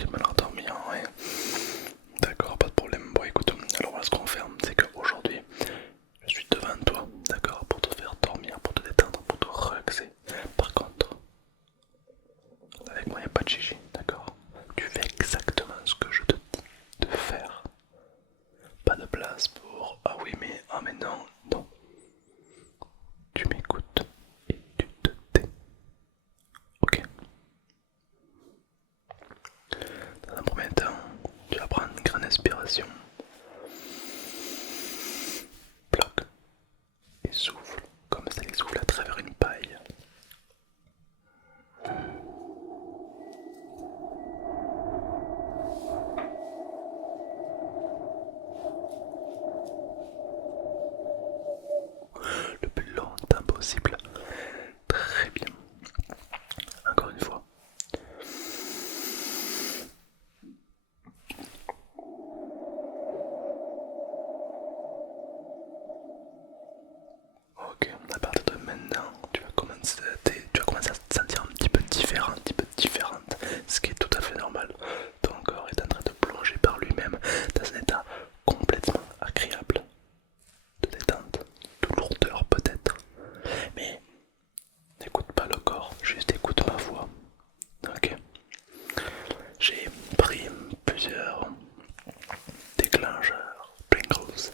t'es mal endormi, hein, ouais. D'accord, pas de problème. Bon, écoute, alors voilà ce qu'on fait, c'est qu'aujourd'hui, je suis devant toi, d'accord, pour te faire dormir, pour te détendre, pour te relaxer. Par contre, avec moi, il n'y a pas de chichi, d'accord? Tu fais exactement ce que je te dis de faire. Pas de place pour ah oui, mais ah, mais non, non. Tu m'écoutes et tu te tais. Ok? Dans un premier temps, tu vas prendre une grande inspiration. Bloc et souffle, comme si tu souffle à travers une paille. Le plus longtemps possible. Très bien. Encore une fois. Ok, à partir de maintenant, tu vas commencer à te sentir un petit peu différent, un petit peu différente, ce qui est tout à fait normal. Ton corps est en train de plonger par lui-même dans un état complètement agréable, de détente, de lourdeur peut-être. Mais n'écoute pas le corps, juste écoute ma voix. Ok. J'ai pris plusieurs déclencheurs Pringles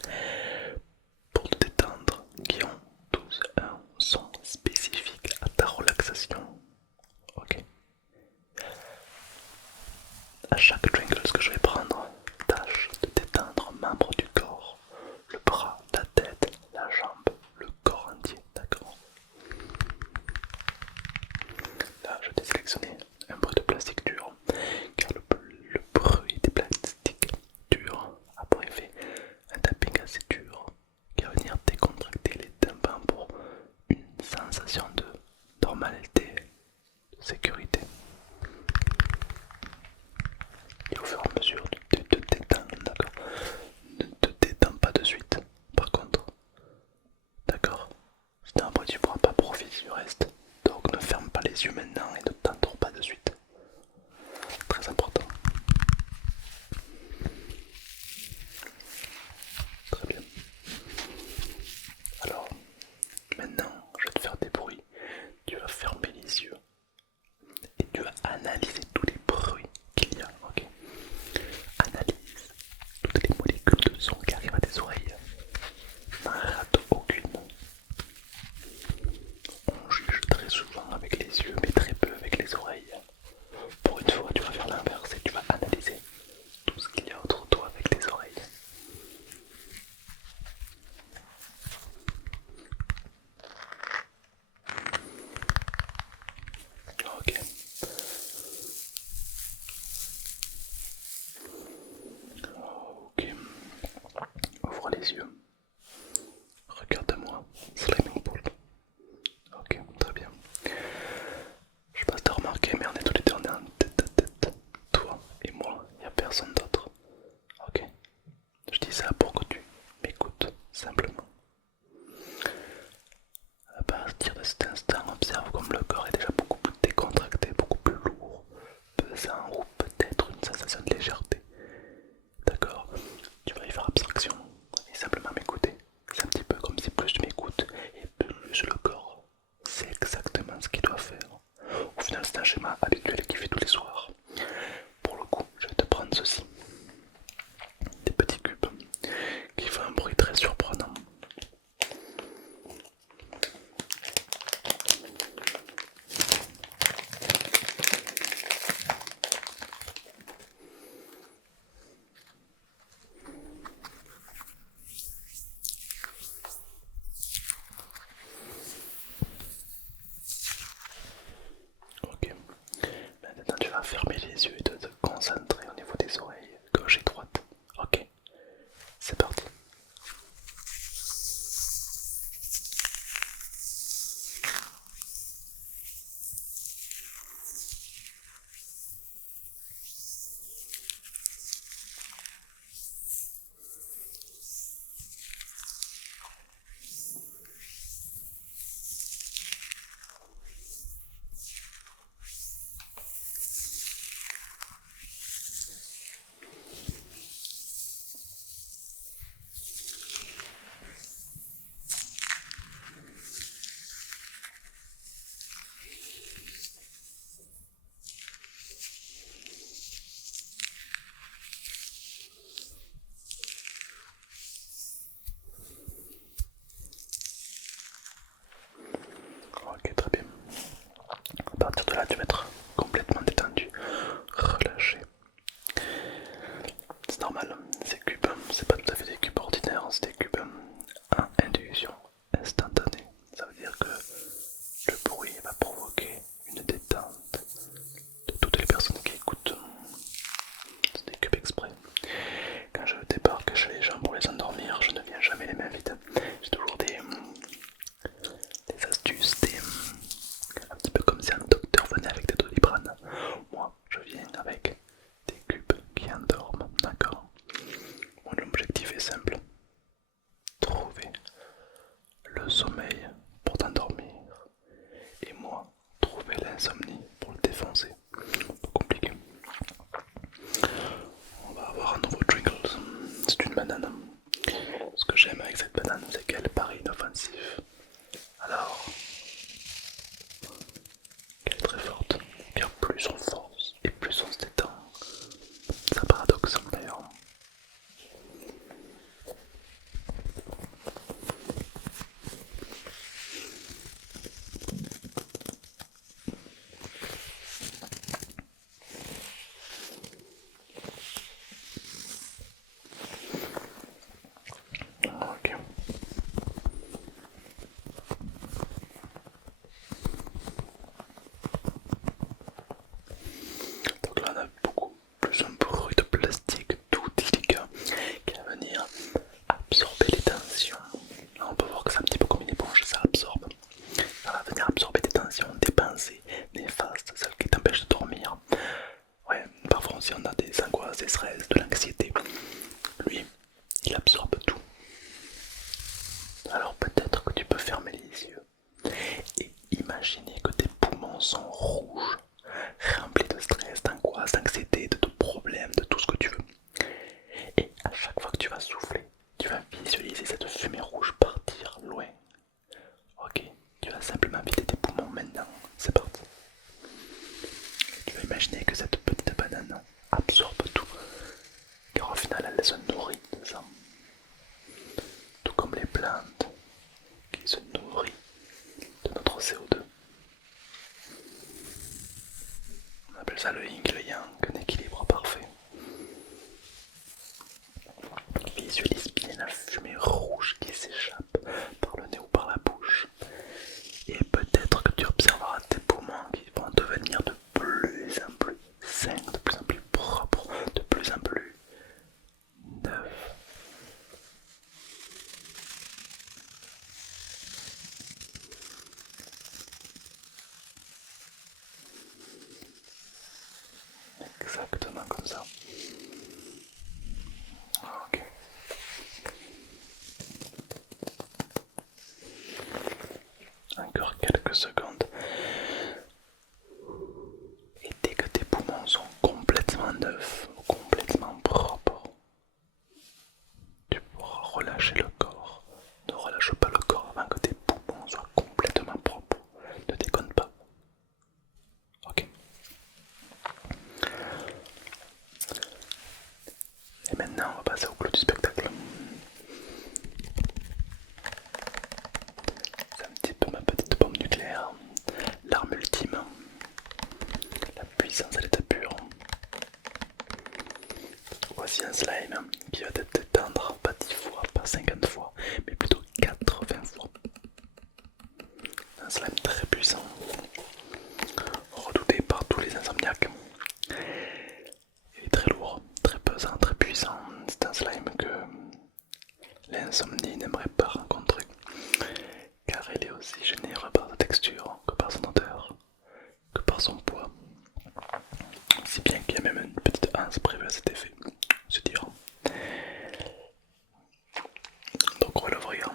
pour te détendre qui ont tous un son spécifique à ta relaxation. Ok. À chaque Pringles que je vais prendre, tâche de détendre un membre du corps, le bras, la tête, la jambe, le corps entier, d'accord? Là, je t'ai sélectionné un bruit de plastique dur, car le bruit des plastiques durs a pour effet un tapping assez dur qui va venir décontracter les tympans pour une sensation de normalité, de sécurité. Et au fur et à mesure, tu te détends, d'accord? Ne te détends pas de suite, par contre, d'accord? Sinon après tu pourras pas profiter du reste. Donc ne ferme pas les yeux maintenant et ne t'endors pas de suite. Très important. Très bien. Alors, maintenant, je vais te faire des bruits. Tu vas fermer les yeux et tu vas analyser tous les bruits qu'il y a, ok? Analyse toutes les molécules de son qui arrivent à tes oreilles. N'en rate aucune. On juge très souvent avec les yeux, mais très peu avec les oreilles. Pour une fois, tu vas faire l'inverse et tu vas analyser tout ce qu'il y a autour de toi avec les oreilles. Ok. Ok. Ouvre les yeux. Regarde-moi. Slimming Pool. Ok, très bien. Je sais pas si t'as remarqué, mais on est tous les deux on est en tête à tête. Toi et moi, il n'y a personne d'autre. Ok. Je dis ça pour que tu m'écoutes simplement. À partir de cet instant, observe comme le corps est déjà beaucoup plus décontracté, beaucoup plus lourd, pesant ou peut-être une sensation de légèreté. D'accord? Tu vas y faire abstraction et simplement m'écouter. C'est un petit peu comme si plus tu m'écoutes et plus le corps sait exactement ce qu'il doit faire. Au final, c'est un schéma habituel qui fait tous les soirs. Pour le coup, je vais te prendre ceci. Des petits cubes qui font un bruit très surprenant. avec des cubes qui endorment, d'accord? Mon objectif est simple, trouver le sommeil pour t'endormir et moi trouver l'insomnie pour le défoncer. Pas compliqué. On va avoir un nouveau Trinkles, c'est une banane. Ce que j'aime avec cette banane, c'est qu'elle paraît inoffensive. Alors, qu'elle est très forte, car plus on force et plus on se détend. C'est un paradoxe d'ailleurs. Ok. Donc là on a beaucoup plus un bruit de plastique tout délicat qui va venir absorber les tensions. Là on peut voir que c'est un petit peu comme une éponge, ça absorbe. Ça va venir absorber des tensions, des pensées néfastes, celles qui t'empêchent de dormir. Ouais, parfois aussi on a des angoisses, des stress, de l'anxiété. Lui, il absorbe tout. Alors peut-être que tu peux fermer les yeux et imaginer que tes poumons sont rouges, remplis de stress, d'angoisse, d'anxiété, de problèmes, de tout ce que tu veux. Et à chaque fois que tu vas souffler, tu vas visualiser cette fumée rouge partir loin. Ok, tu vas simplement vider tes poumons maintenant. C'est parti. Tu vas imaginer que cette petite banane absorbe tout, car au final elle se nourrit de ça. Tout comme les plantes qui se nourrissent de notre CO2. On appelle ça le yin et le yang, un équilibre parfait. Visualise bien la fumée rouge qui s'échappe par le nez ou par la bouche. Et peut-être que tu observeras tes poumons qui vont devenir de plus en plus sains, de plus en plus propres, de plus en plus neufs. Exactement comme ça. Ok. Encore quelques secondes. Et dès que tes poumons sont complètement neufs, complètement propres, tu pourras relâcher le corps. Ne relâche pas le corps avant que tes poumons soient complètement propres. Ne déconne pas. Ok. Et maintenant, on va passer au clou du spectacle. C'est un petit peu ma petite bombe nucléaire, l'arme ultime, la puissance à l'état pur. Voici un slime qui va t'éteindre pas 10 fois, pas 50 fois, mais plutôt 80 fois. Un slime très puissant, redouté par tous les insomniaques. Il est très lourd, très pesant, très puissant. C'est un slime que l'insomnie n'aimerait pas rencontrer, car il est aussi généreux par sa texture que par son odeur, que par son poids. Si bien qu'il y a même une petite anse prévue à cet effet, c'est dire. Donc on va l'ouvrir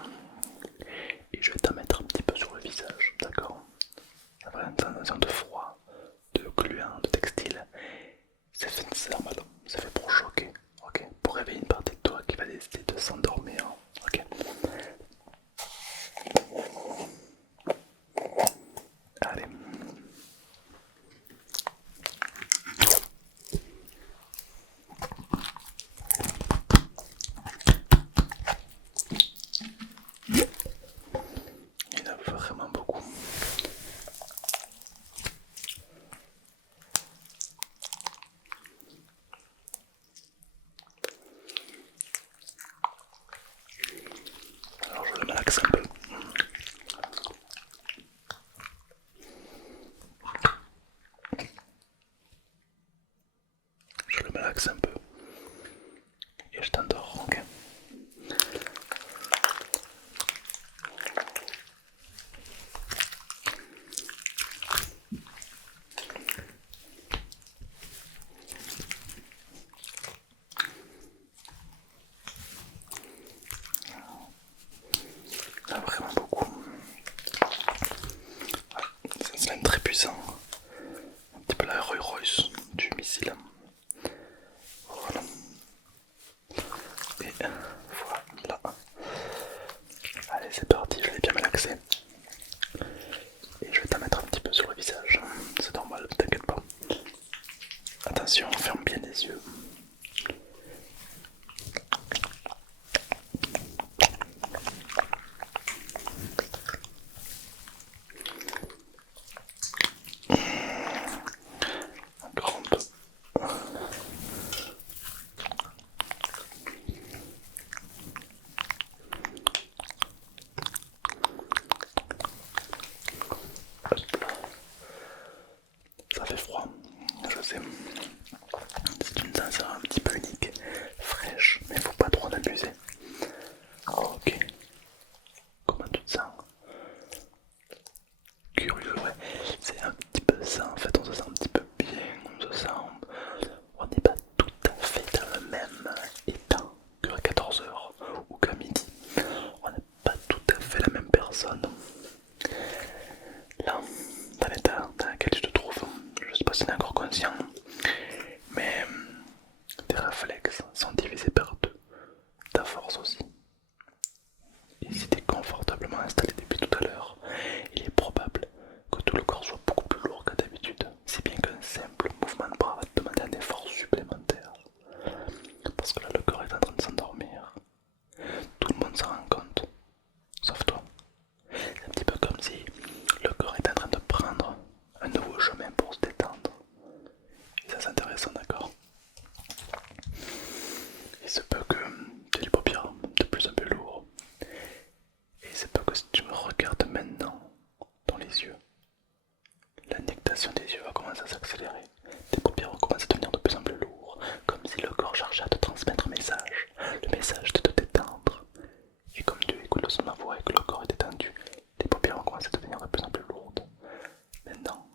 et je vais t'en mettre un petit peu sur le visage, d'accord? Ça va une sensation de froid, de gluant, de textile. C'est normal, c'est fait pour choquer, ok? Pour réveiller une partie de toi qui va décider de s'endormir, ok? Allez. Il y en a vraiment beaucoup. Alors je le malaxe un peu. Je le malaxe un peu. Et je t'endors, ok? les yeux. Encore un peu. Hop là. Ça fait froid, je sais. C'est une sensation un petit peu unique, fraîche, mais faut pas trop en abuser. Ok. Comment tu te sens? Curieux, ouais. C'est un petit peu ça en fait, on se sent un petit peu bien, on se sent... On n'est pas tout à fait dans le même état qu'à 14 h ou qu'à midi. On n'est pas tout à fait la même personne. Là, dans l'état dans lequel tu te trouves, je sais pas si tu es encore conscient, mais tes réflexes sont divisés par deux. Ta force aussi. Et si tu es confortablement installé depuis tout à l'heure, il est probable que tout le corps soit beaucoup plus lourd que d'habitude, si bien qu'un simple mouvement de bras va te demander un effort supplémentaire. Parce que là, le corps est en train de s'endormir. Tout le monde s'en rend compte, sauf toi. C'est un petit peu comme si le corps est en train de prendre un nouveau chemin pour se détendre. Et ça, c'est intéressant, d'accord? Il se peut que tu aies les paupières de plus en plus lourdes. Et il se peut que si tu me regardes maintenant dans les yeux, la nectation des yeux va commencer à s'accélérer. Tes paupières vont commencer à devenir de plus en plus lourdes, comme si le corps cherchait à te transmettre un message. Le message de te détendre. Et comme tu écoutes le son de ma voix et que le corps est détendu, tes paupières vont commencer à devenir de plus en plus lourdes. Maintenant,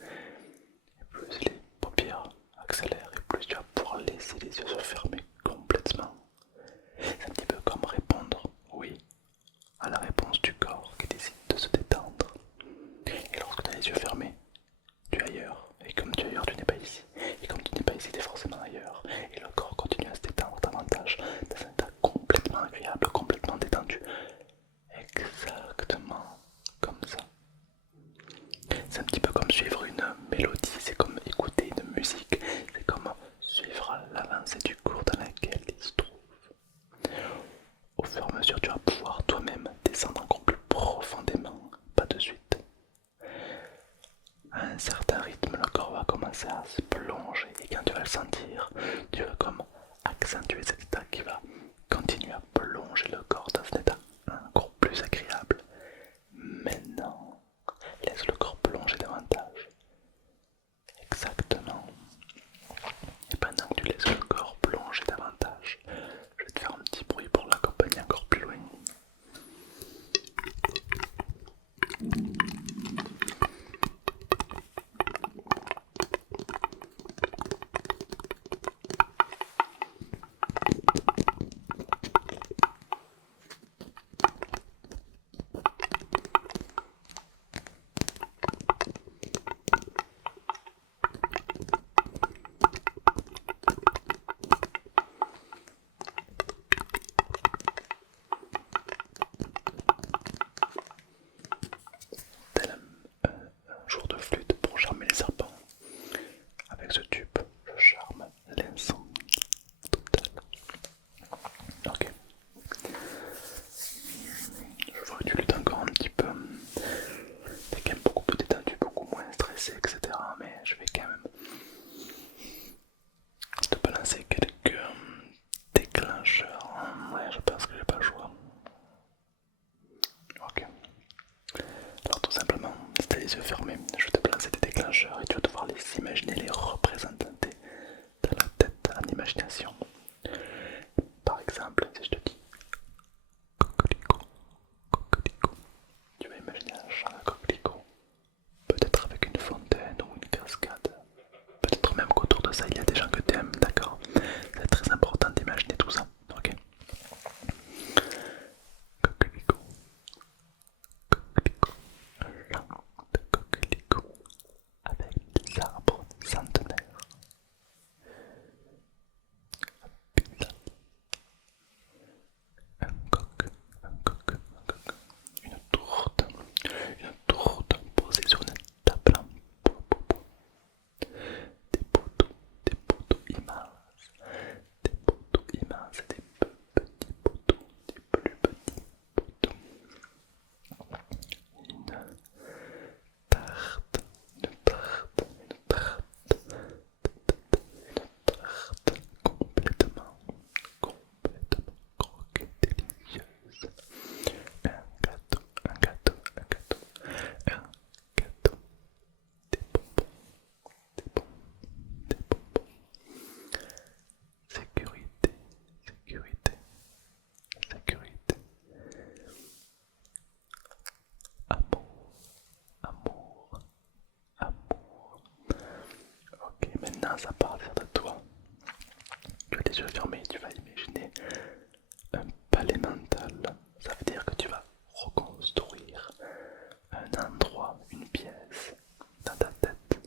et plus les paupières accélèrent et plus tu vas pouvoir laisser les yeux se fermer complètement. C'est un petit peu comme répondre oui à la réponse du corps qui décide de se détendre. Et lorsque tu as les yeux fermés, tu es ailleurs. Et comme tu es ailleurs, tu n'es pas ici. Et comme tu n'es pas ici, tu es forcément ailleurs. Et le corps continue à se détendre davantage dans un état complètement agréable, complètement détendu. Exactement comme ça. C'est un petit peu comme suivre une mélodie, c'est comme écouter une musique, c'est comme suivre l'avancée du cours dans laquelle il se trouve. Au fur et à mesure, tu vas pouvoir toi-même descendre encore plus profondément, pas de suite. À un certain rythme, le corps va commencer à se plonger et quand tu vas le sentir, tu vas comme accentuer cet état qui va continuer à plonger le corps dans un état encore plus agréable. Maintenant, laisse le corps plonger davantage. Exactement. Et pendant que tu laisses le corps plonger davantage, je vais te faire un petit bruit pour l'accompagner encore plus loin. les yeux fermés, tu vas imaginer un palais mental. Ça veut dire que tu vas reconstruire un endroit, une pièce dans ta tête.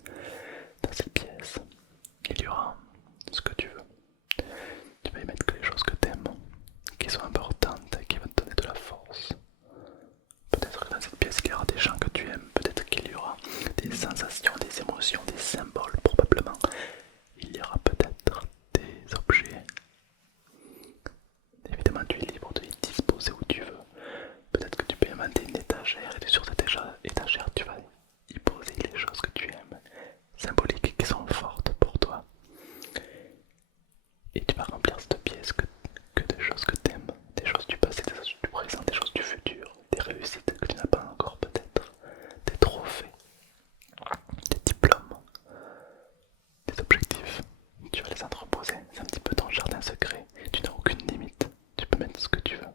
Dans cette pièce, il y aura ce que tu veux. Tu vas y mettre que les choses que tu aimes, qui sont importantes et qui vont te donner de la force. Peut-être que dans cette pièce il y aura des gens que tu aimes, peut-être qu'il y aura des sensations, des émotions, des symboles probablement. Il y aura peut-être des objets. Évidemment tu es libre de les disposer où tu veux. Peut-être que tu peux inventer une étagère et sur cette étagère tu vas y poser les choses que tu aimes, symboliques qui sont fortes pour toi. Et tu vas remplir cette pièce que des choses que tu aimes, des choses du passé, des choses du présent, des choses du futur, des réussites que tu n'as pas encore peut-être, des trophées, des diplômes, des objectifs. Tu vas les entreposer, c'est un petit peu ton jardin secret, tu n'as aucune limite, tu peux mettre ce que tu veux.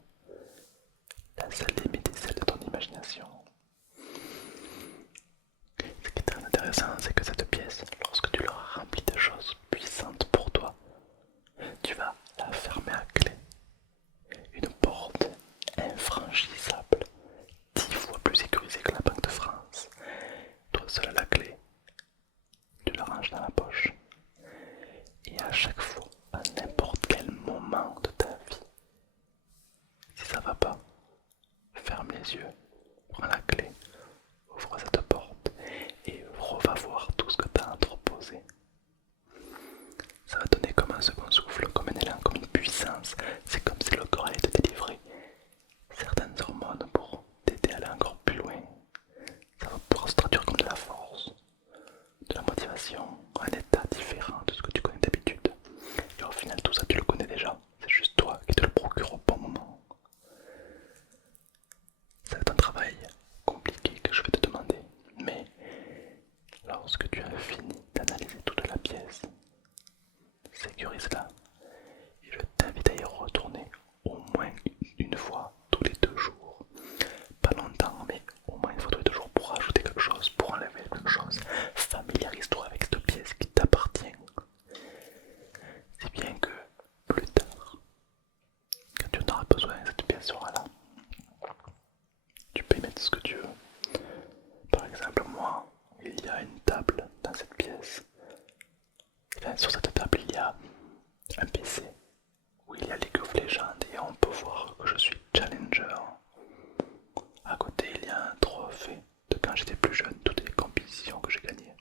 La seule limite est celle de ton imagination. Ce qui est très intéressant, c'est que cette pièce, lorsque tu l'auras remplie de choses puissantes pour toi, tu vas la fermer à clé. Une porte infranchissable, 10 fois plus sécurisée que la Banque de France. Toi seul à la clé, tu la ranges dans la poche. Et à chaque fois, à n'importe quel moment de ta vie, si ça va pas, ferme les yeux, prends la clé, ouvre cette porte et va voir tout ce que tu as entreposé. Ça va donner comme un second souffle, comme un élan, comme une puissance. C'est comme si le corps allait te délivrer certaines hormones pour t'aider à aller encore plus loin. Ça va pouvoir se traduire comme de la force, de la motivation, un état différent de ce que tu connais d'habitude. Et au final tout ça tu le connais déjà, c'est juste toi qui te le procure au bon moment. Ça va être un travail compliqué que je vais te demander, mais lorsque tu as fini d'analyser toute la pièce, sécurise-la et je t'invite à y retourner au moins une fois tous les 2 jours. Pas longtemps, mais au moins une fois tous les 2 jours pour rajouter quelque chose, pour enlever quelque chose. Familiarise-toi avec cette pièce qui t'appartient. Si bien que plus tard, quand tu en auras besoin, cette pièce sera là. Tu peux y mettre ce que tu veux. Par exemple, moi, il y a une table dans cette pièce. Enfin, sur cette table, il y a un PC où il y a League of Legends et on peut voir que je suis challenger. À côté, il y a un trophée de quand j'étais plus jeune, toutes les compétitions que j'ai gagnées.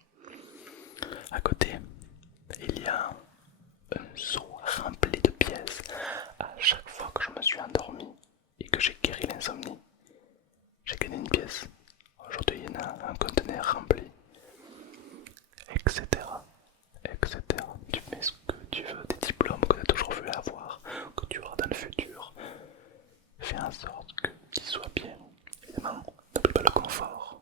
À côté, il y a un seau rempli de pièces. À chaque fois que je me suis endormi et que j'ai guéri l'insomnie, j'ai gagné une pièce. Aujourd'hui, il y en a un conteneur rempli, etc. etc. Tu mets ce que tu veux, des diplômes que tu as toujours voulu avoir, que tu auras dans le futur. Fais en sorte qu'ils soient bien. Évidemment, n'oublie pas le confort.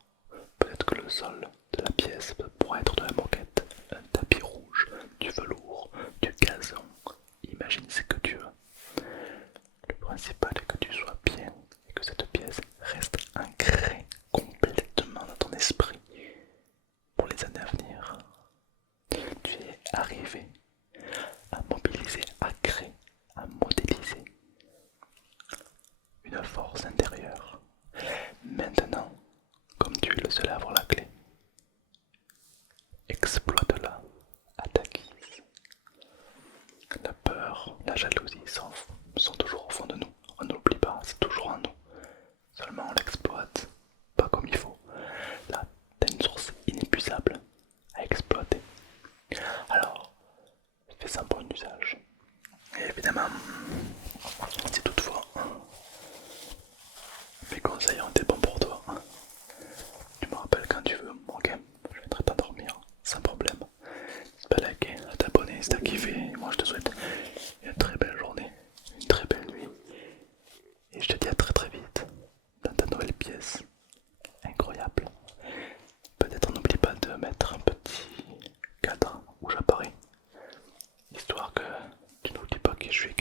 Peut-être que le sol de la pièce pourrait être de la moquette, un tapis rouge, du velours, du gazon. Imagine ce que tu veux. Le principal est que tu sois bien et que cette pièce reste ancrée complètement dans ton esprit pour les années à venir. Tu es arrivé à mobiliser, à créer, à modéliser une force intérieure. Maintenant, comme tu es le seul à avoir la clé, exploite-la à ta guise. La peur, la jalousie sont toujours au fond de nous. On n'oublie pas, c'est toujours en nous. Seulement on l'exploite pas comme il faut. Là, t'as une source inépuisable à exploiter. Alors, fais un bon usage. Et évidemment, si toutefois mes conseils ont été bons pour toi, tu me rappelles quand tu veux, ok? Je viendrai t'endormir sans problème. N'hésite pas à liker, à t'abonner si t'as kiffé. Et moi je te souhaite une très belle journée, une très belle nuit. Et je te dis à très très vite dans ta nouvelle pièce incroyable. Peut-être n'oublie pas de mettre un petit cadre où j'apparais, histoire que tu n'oublies pas qui je suis,